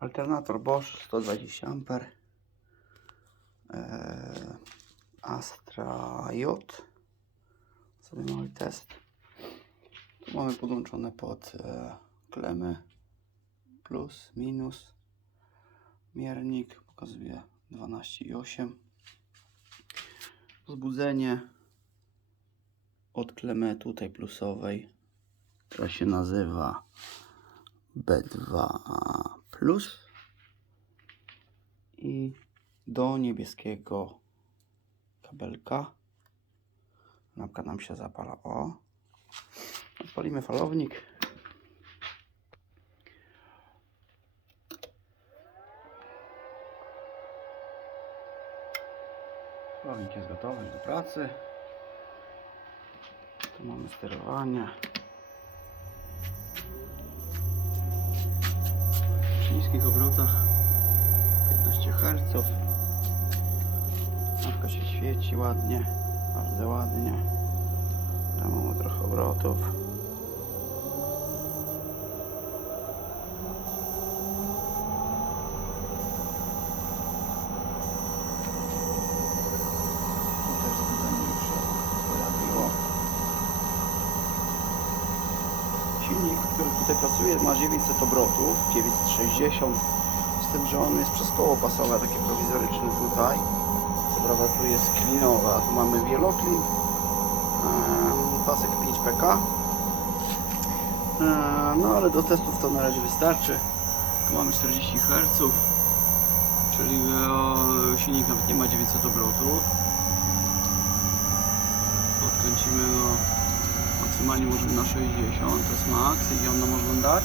Alternator Bosch 120 A. Eee, Astra J. Sobie mały test. Tu mamy podłączone pod e, klemy plus, minus. Miernik pokazuje 12,8. Wzbudzenie od klemy tutaj plusowej, która się nazywa B2 plus i do niebieskiego kabelka. Lampka nam się zapala. O. Odpalimy falownik. Falownik jest gotowy do pracy. Tu mamy sterowanie niskich obrotach. 15 Hz lampka się świeci ładnie bardzo ładnie. Tam mamy trochę obrotów tu też wzbudzenie już się pojawiło silnik, który tutaj pracuje ma 900 obrotów 960 z tym, że on jest przez koło pasowe takie prowizoryczne tutaj. Co prawda tu jest klinowe, a tu mamy wieloklin. Pasek 5 pk no ale do testów to na razie wystarczy. Tu mamy 40 Hz czyli silnik nawet nie ma 900 obrotów. Odkręcimy go maksymalnie możemy na 60 to jest max i on nam można dać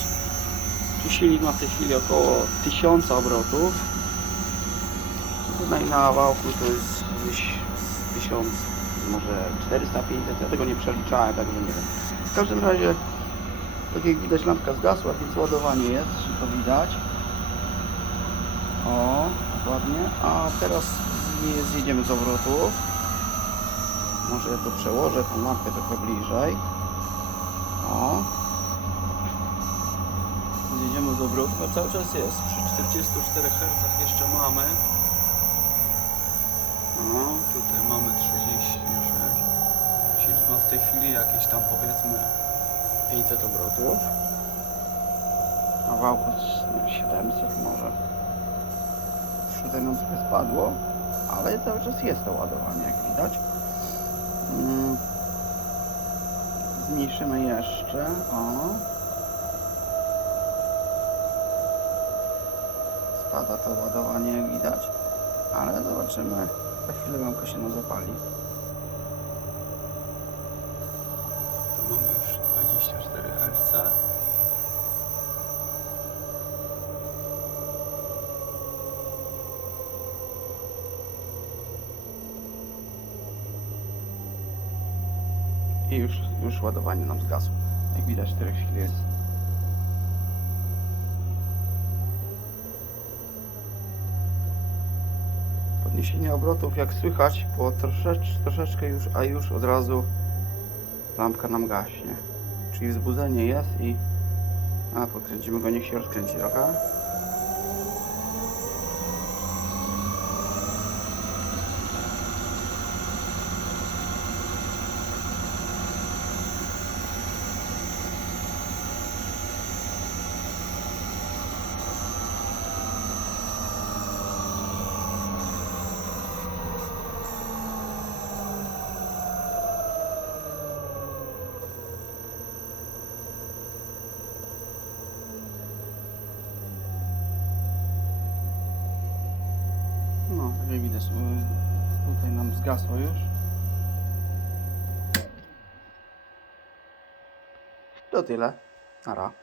silnik ma w tej chwili około 1000 obrotów Tutaj na wałku to jest gdzieś z 1000, może 400, 500, ja tego nie przeliczałem, także nie wiem. W każdym razie, tak jak widać lampka zgasła, więc ładowanie jest, to widać. O, ładnie. A teraz zje- zjedziemy z obrotów. Może ja to przełożę, tą lampkę trochę bliżej. O. Zjedziemy z obrotów, a cały czas jest. Przy 44 Hz jeszcze mamy. No, tutaj mamy 36. Silnik ma w tej chwili jakieś tam powiedzmy 500 obrotów. A wałku nie wiem, 700 może. Tutaj nam trochę spadło, ale cały czas jest to ładowanie, jak widać. Mm. Zmniejszymy jeszcze. O. Spada to ładowanie, jak widać. Ale zobaczymy. Za chwilę lampka się nam zapali. Tu mamy już 24 Hz. I już, już ładowanie nam zgasło. Jak widać 4 chwili jest. Podniesienie obrotów jak słychać po troszecz, troszeczkę już, a już od razu lampka nam gaśnie. Czyli wzbudzenie jest i a podkręcimy go, niech się rozkręci trochę. No, tak jak widać, y, tutaj nam zgasło już. To tyle. Nara.